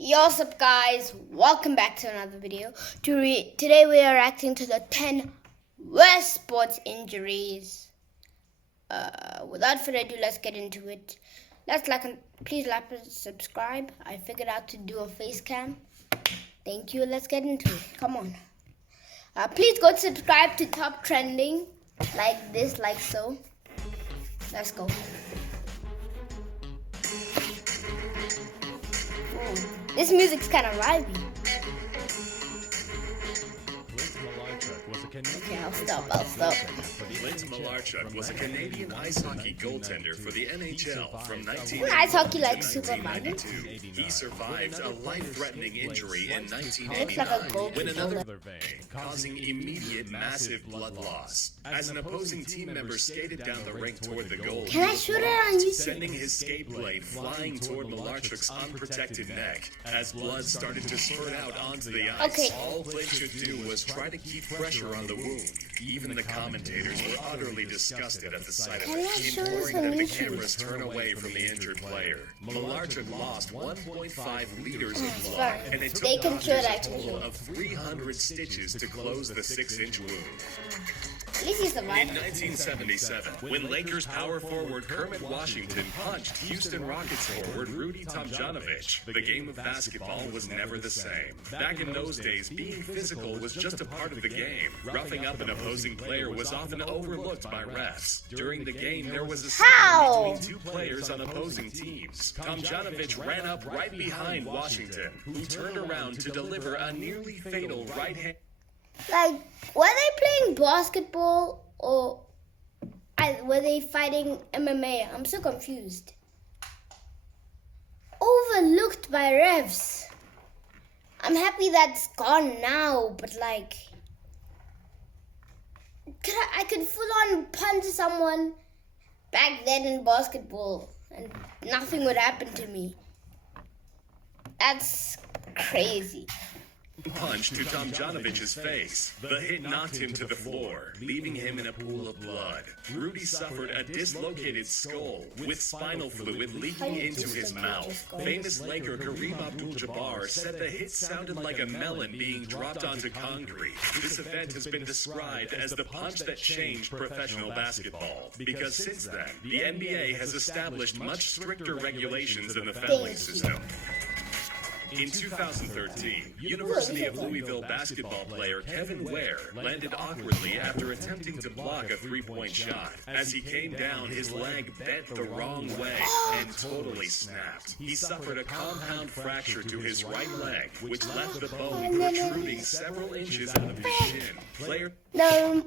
Yo, what's up guys, welcome back to another video. Today we are reacting to the 10 worst sports injuries. Without further ado, let's get into it. Please like and subscribe. I figured out to do a face cam. Thank you, let's get into it. Come on. Please go subscribe to Top Trending. Like this, like so. Let's go. This music's kind of lively. Okay, I'll stop. Clint Malarchuk was a Canadian ice hockey goaltender for the NHL from 1992 ice hockey like to super violent? 1992. He survived a life-threatening injury in Looks like a 1989 goal when another controller. causing immediate massive blood loss. As an opposing team member skated down the rink toward the goal, Can I shoot it on YouTube? sending his skate blade flying toward Malarchuk's unprotected neck. As blood started to spurt out onto the ice, Okay. all Clint could do was try to keep pressure on the wound. Even the commentators were utterly disgusted at the sight of Can I it, show this imploring on that the YouTube? cameras turn away from the injured player. Malarchuk lost 1.5 liters of That's blood, fine. and it took They can doctors show a that to total you. of 300 stitches to close the 6-inch wound. At least he's In survived. 1977, when Lakers power forward Kermit Washington punched Houston Rockets forward Rudy Tomjanovich, the game of basketball was never the same. Back in those days, being physical was just a part of the game. Roughing up an opposing player was often overlooked by refs. During the game, there was a How? scrum between two players on opposing teams. Tomjanovich ran up right behind Washington, who turned around to deliver a nearly fatal right hand. Like, were they playing basketball or were they fighting MMA? I'm so confused. Overlooked by refs. I'm happy that's gone now, but like, I could full on punch someone back then in basketball and nothing would happen to me. That's crazy. Punch to Tomjanovich's face. The hit knocked him to the floor, leaving him in a pool of blood. Rudy suffered a dislocated skull with spinal fluid leaking into his mouth. Famous Laker Kareem Abdul-Jabbar said the hit sounded like a melon being dropped onto concrete. This event has been described as the punch that changed professional basketball, because since then, the NBA has established much stricter regulations in the fouling system. In 2013, University of Louisville basketball player Kevin Ware landed awkwardly after attempting to block a three-point shot. As he came down, his leg bent the wrong way and totally snapped. He suffered a compound fracture to his right leg, which left the bone protruding several inches out of his shin. Player No.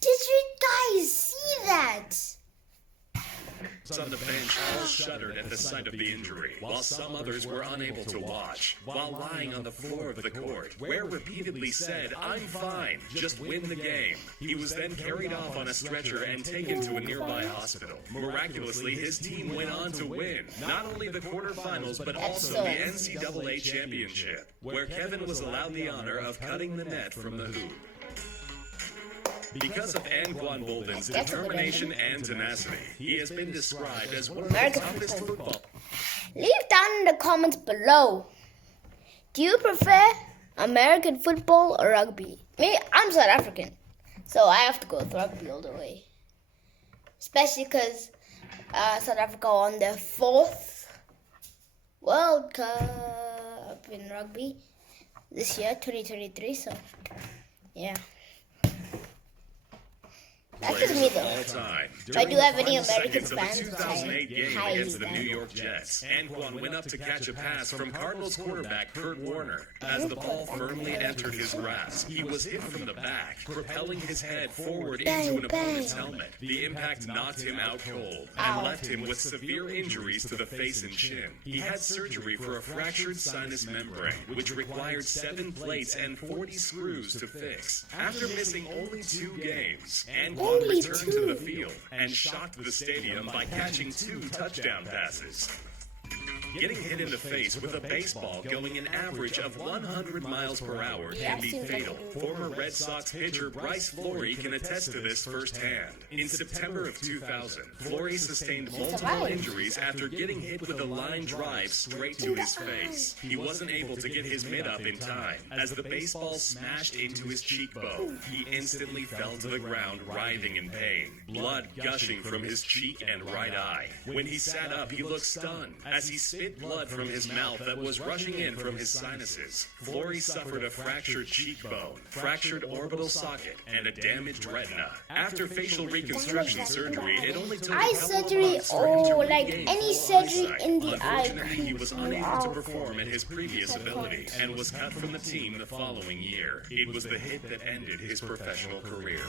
Did you guys see that? on the bench all shuddered at the sight of the injury, while some others were unable to watch. While lying on the floor of the court, Ware repeatedly said, "I'm fine, just win the game." He was then carried off on a stretcher and taken to a nearby hospital. Miraculously, his team went on to win, not only the quarterfinals, but also the NCAA championship, where Kevin was allowed the honor of cutting the net from the hoop. Because of Anquan Bolden's determination and tenacity, he has been described as one of the toughest football. Leave down in the comments below. Do you prefer American football or rugby? Me, I'm South African, so I have to go with rugby all the way. Especially because South Africa won their 4th World Cup in rugby this year, 2023. So, yeah. That's just me though. All time. If I do have any During the American seconds of fans, the 2008 game highly against the doubt. New York Jets, Anquan went up to catch a pass from Cardinals quarterback Kurt Warner. As the ball firmly entered his grasp, he was hit from the back, propelling his head forward into an opponent's helmet. The impact knocked him out cold and left him with severe injuries to the face and chin. He had surgery for a fractured sinus membrane, which required 7 plates and 40 screws to fix. After missing only 2 games, Anquan Only returned to the 2? field and shocked the stadium by catching 2 touchdown passes. Getting hit in the face with a baseball going an average of 100 miles per hour can be seems like fatal. it. Former Red Sox pitcher Bryce Flory can attest to this firsthand. In September of 2000, Flory sustained multiple survived. injuries after getting hit with a line drive straight to his face. He wasn't able to get his mitt up in time. As the baseball smashed into his cheekbone, he instantly fell to the ground, writhing in pain, blood gushing from his cheek and right eye. When he sat up, he looked stunned as he spit blood from his mouth that was rushing in from his sinuses. Flory suffered a fractured cheekbone, fractured orbital socket, and a damaged retina. After facial reconstruction surgery, it only took Eye a couple of surgery, months for him to oh, like regain any full surgery eyesight. in the eye Unfortunately, he was creeps me unable to out. perform at his previous ability and was cut from the team the following year. It was the hit that ended his professional career.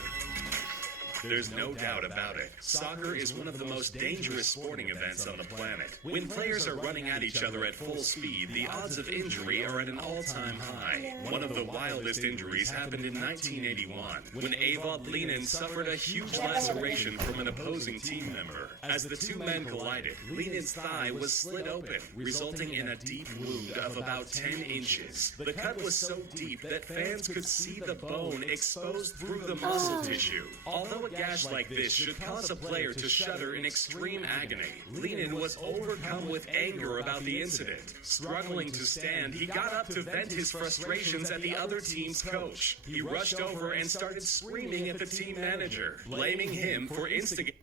There's no doubt about it. Soccer is one of the most dangerous sporting events on the planet. When players are running at each other at full speed, the odds of injury are at an all-time high. One of the wildest injuries happened in 1981, when Ewout Lenin suffered a huge laceration from an opposing team member. As the two men collided, Lenin's thigh was slit open, resulting in a deep wound of about 10 inches. The cut was so deep that fans could see the bone exposed through the muscle tissue. Although a gash like this should cause a player to shudder in extreme agony, Lenin was overcome with anger about the incident. Struggling to stand, he got up to vent his frustrations at the other team's coach. He rushed over and started screaming at the team manager, blaming him for instigating.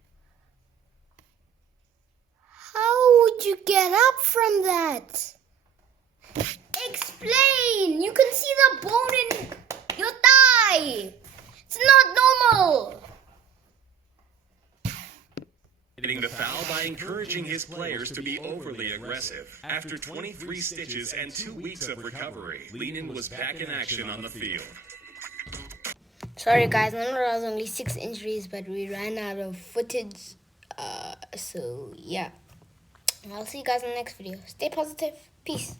How would you get up from that? Explain! You can see the bone in your thigh! It's not normal! The foul by encouraging his players to be overly aggressive. After 23 stitches and 2 weeks of recovery, Lenin was back in action on the field. Sorry guys, I know there was only 6 injuries, but we ran out of footage. So yeah. I'll see you guys in the next video. Stay positive. Peace.